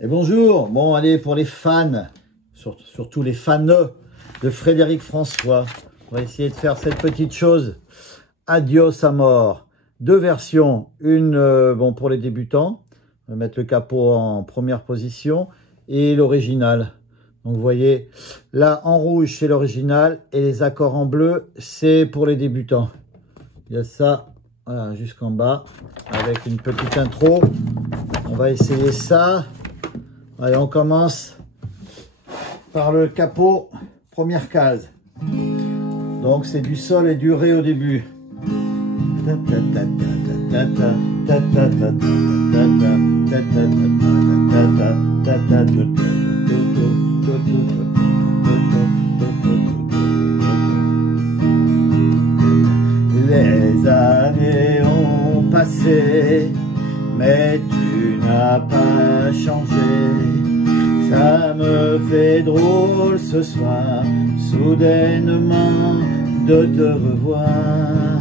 Et bonjour, bon allez pour les fans, surtout les fans de Frédéric François, on va essayer de faire cette petite chose, Adios Amor, deux versions, une bon pour les débutants, on va mettre le capot en première position, et l'original. Donc vous voyez, là en rouge c'est l'original, et les accords en bleu c'est pour les débutants. Il y a ça, voilà, jusqu'en bas, avec une petite intro, on va essayer ça. Allez, on commence par le capot, première case. Donc c'est du sol et du ré au début. Les années ont passé, mais tu n'as pas changé. Ça me fait drôle ce soir, soudainement, de te revoir.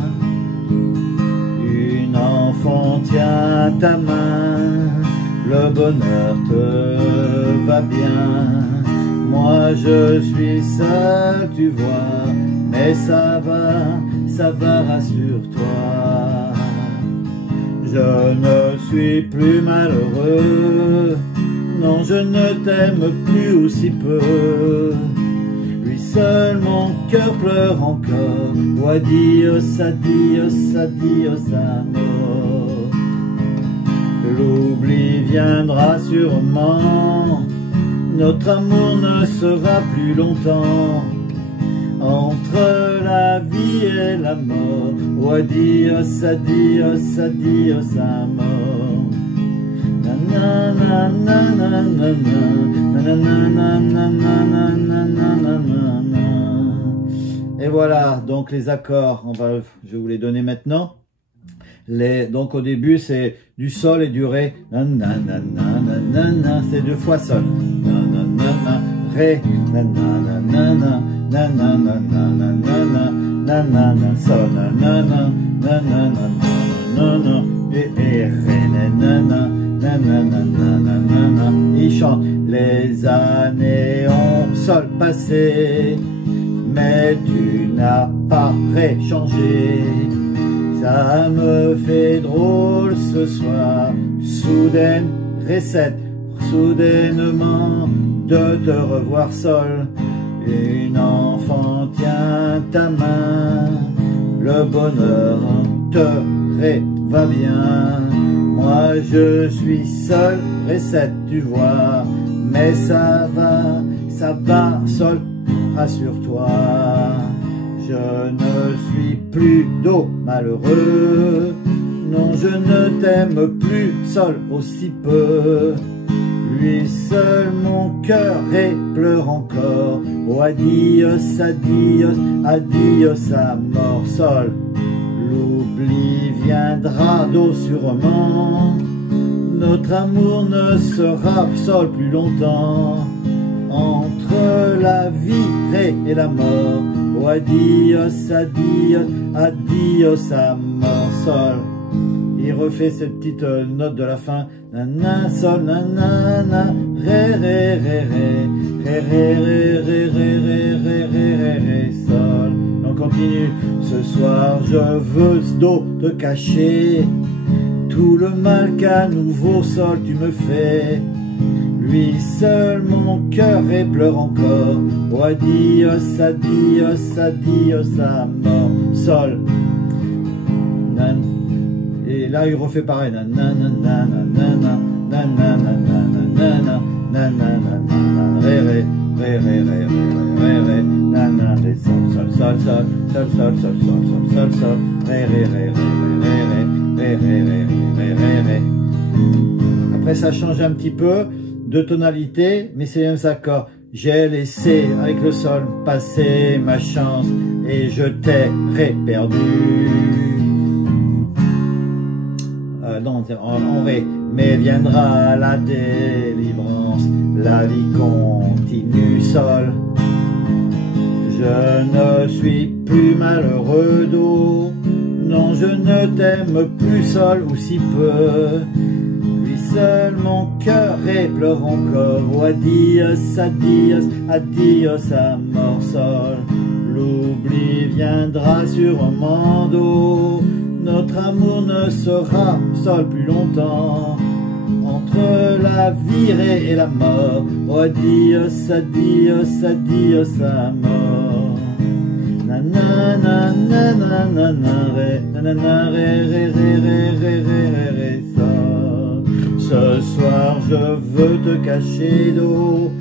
Une enfant tient ta main, le bonheur te va bien. Moi je suis seul, tu vois, mais ça va, rassure-toi. Je ne suis plus malheureux, non je ne t'aime plus aussi peu. Lui seul mon cœur pleure encore, oh adios, adios, adios amor. L'oubli viendra sûrement, notre amour ne sera plus longtemps. Entre la vie et la mort, oh adios, adios, adios amor. Et voilà, donc les accords, je vais vous les donner maintenant. Donc au début c'est du sol et du ré, c'est deux fois sol, ré, sol, et ré, il chante. Les années ont sol passé, mais tu n'as pas changé. Ça me fait drôle ce soir, soudaine recette, soudainement de te revoir seul. Une enfant tient ta main, le bonheur te va bien. Moi je suis seul, recette tu vois, mais ça va, sol, rassure-toi. Je ne suis plus malheureux, non je ne t'aime plus, sol aussi peu. Lui seul mon cœur pleure encore, oh adios, adios, adios amor, sol. L'oubli viendra sûrement, notre amour ne sera sol plus longtemps. Entre la vie et la mort, oh adios, adios, adios amor, sol. Il refait cette petite note de la fin, nana, sol, nana, ré, ré, ré, ré, ré, ré, ré, ré, ré, ré, ré, ré, ré, sol. On continue. Ce soir je veux te cacher tout le mal qu'à nouveau sol tu me fais. Lui seul mon cœur pleure encore, oh adios, adios, adios amor, sol. Et là il refait pareil, ré, ré, ré, ré, ré, ré, ré, ré, sol, sol, sol, sol, sol, sol, sol, sol, sol, sol, ré, ré, ré, ré, ré, ré, ré, ré, ré, ré, ré. Après ça change un petit peu de tonalité, mais c'est les mêmes accords. J'ai laissé avec le sol passer ma chance et je t'ai perdu. Non, en ré, mais viendra la délivrance, la vie continue sol. Je ne suis plus malheureux d'eau, non je ne t'aime plus sol ou si peu. Lui seul mon cœur et pleure encore. Oh, adios, adios, adios, amor, sol. L'oubli viendra sûrement d'eau. Notre amour ne sera sol plus longtemps. Entre la vie et la mort. Oh, adios, adios, adios, amor. Nanana, nanana, ré, nanana, ré, ré, ré, ré, ré, ré, ré, sol. Ce soir je veux te cacher d'eau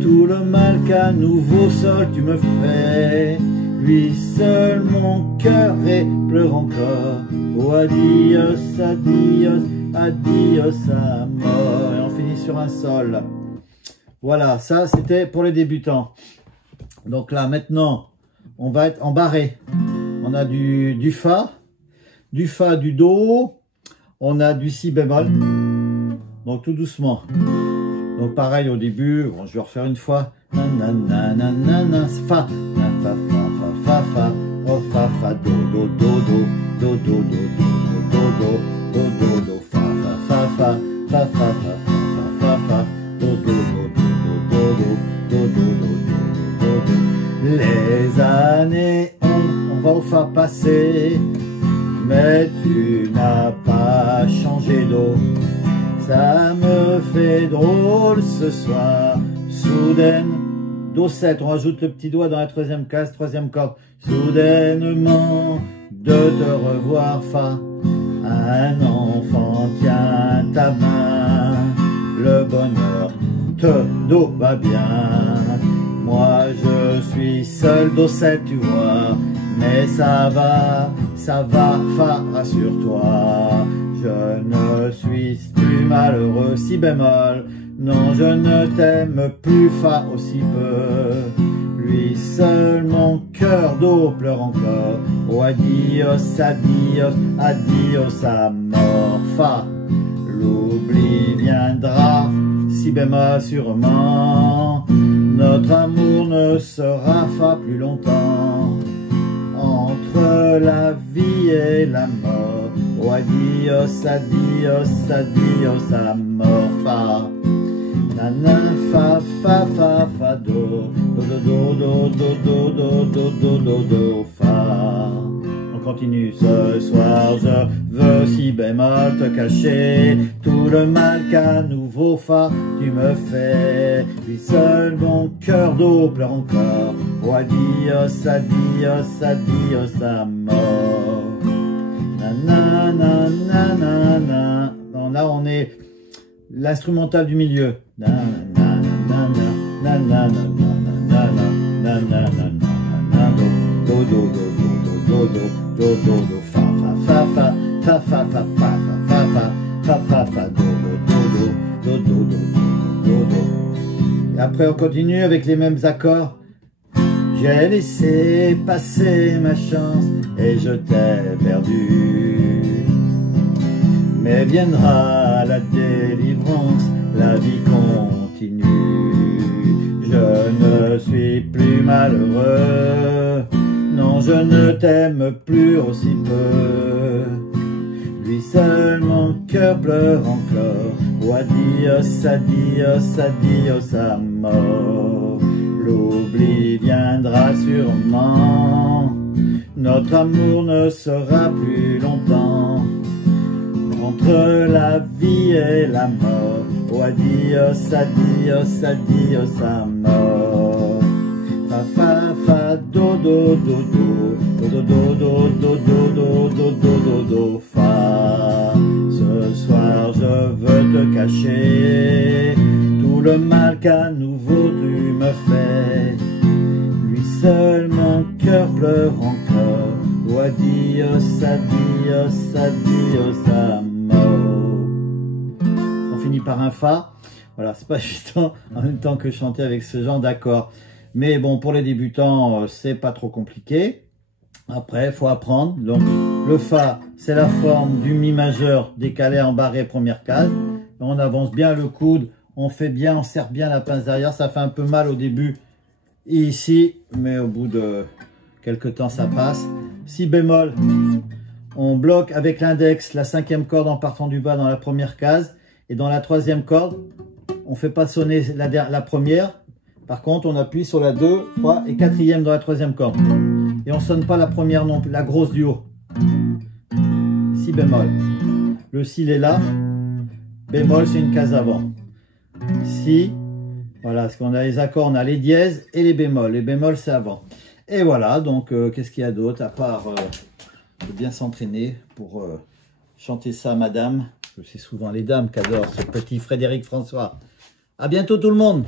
tout le mal qu'à nouveau sol tu me fais. Lui seul mon cœur et pleure encore. Oh, adios, adios, adios, amor. Et on finit sur un sol. Voilà, ça c'était pour les débutants. Donc là maintenant on va être en barré. On a du fa, du do, on a du si bémol. Donc tout doucement. Donc pareil au début, bon, je vais refaire une fois. Nanana, fa, fa, fa, fa, fa, fa, oh, fa, fa, do, do, do, do, do, do, do, do, do, do, do, do, fa, fa, fa, fa, fa, fa, fa, fa, fa, do, do, do, do, do, do, do, do, do, do. Les années on va au fa passer, mais tu n'as pas changé d'eau. Ça me fait drôle ce soir, soudaine, do 7, on rajoute le petit doigt dans la troisième case, troisième corde. Soudainement, de te revoir, fa, un enfant tient ta main, le bonheur te do va bien. Moi je suis seul, do 7 tu vois, mais ça va, fa, rassure-toi. Je ne suis plus malheureux, si bémol, non je ne t'aime plus, fa aussi peu. Lui seul mon cœur do pleure encore. Oh, adios, adios, adios, amor, fa. L'oubli viendra, si bémol sûrement. Notre amour ne sera fa plus longtemps. Entre la vie et la mort. Oh, adios, adios, adios, amor, fa. Nana, fa, fa, fa, fa, do, do, do, do, do, do, do, do, do, do, do, fa. On continue. Ce soir, je veux si bémol te cacher tout le mal qu'à nouveau, fa, tu me fais. Lui seul mon cœur do pleure encore. Oh, adios, adios, adios, amor. Nanana, nanana. Non, là, on est l'instrumental du milieu. Et après on continue avec les mêmes accords. J'ai laissé passer ma chance et je t'ai perdu. Mais viendra la délivrance, la vie continue. Je ne suis plus malheureux, non je ne t'aime plus aussi peu. Lui seul mon cœur pleure encore. Oh, adios, adios, adios, amor. L'oubli viendra sûrement. Notre amour ne sera plus longtemps. Entre la vie et la mort. Oh, adios, adios, adios, amor. Fa, fa, fa, do, do, do, do, do, do, do, do, do, do, do, do, do, do, fa. Ce soir je veux te cacher tout le mal qu'à nouveau tu me fais. Lui seul mon cœur pleure encore. Oh, adios, adios, adios, amor. On finit par un fa. Voilà, c'est pas évident en même temps que chanter avec ce genre d'accords. Mais bon, pour les débutants, c'est pas trop compliqué. Après, il faut apprendre. Donc, le fa, c'est la forme du mi majeur décalé en barré première case. On avance bien le coude, on fait bien, on serre bien la pince derrière. Ça fait un peu mal au début ici, mais au bout de quelques temps, ça passe. Si bémol, on bloque avec l'index la cinquième corde en partant du bas dans la première case. Et dans la troisième corde, on ne fait pas sonner la première. Par contre, on appuie sur la 2, 3 et 4e dans la troisième corde. Et on ne sonne pas la première non plus, la grosse du haut. Si bémol. Le si, il est là. Bémol, c'est une case avant. Si, voilà, parce qu'on a les accords, on a les dièses et les bémols. Les bémols, c'est avant. Et voilà, donc, qu'est-ce qu'il y a d'autre à part de bien s'entraîner pour chanter ça à madame. C'est souvent les dames qui adorent ce petit Frédéric François. À bientôt tout le monde!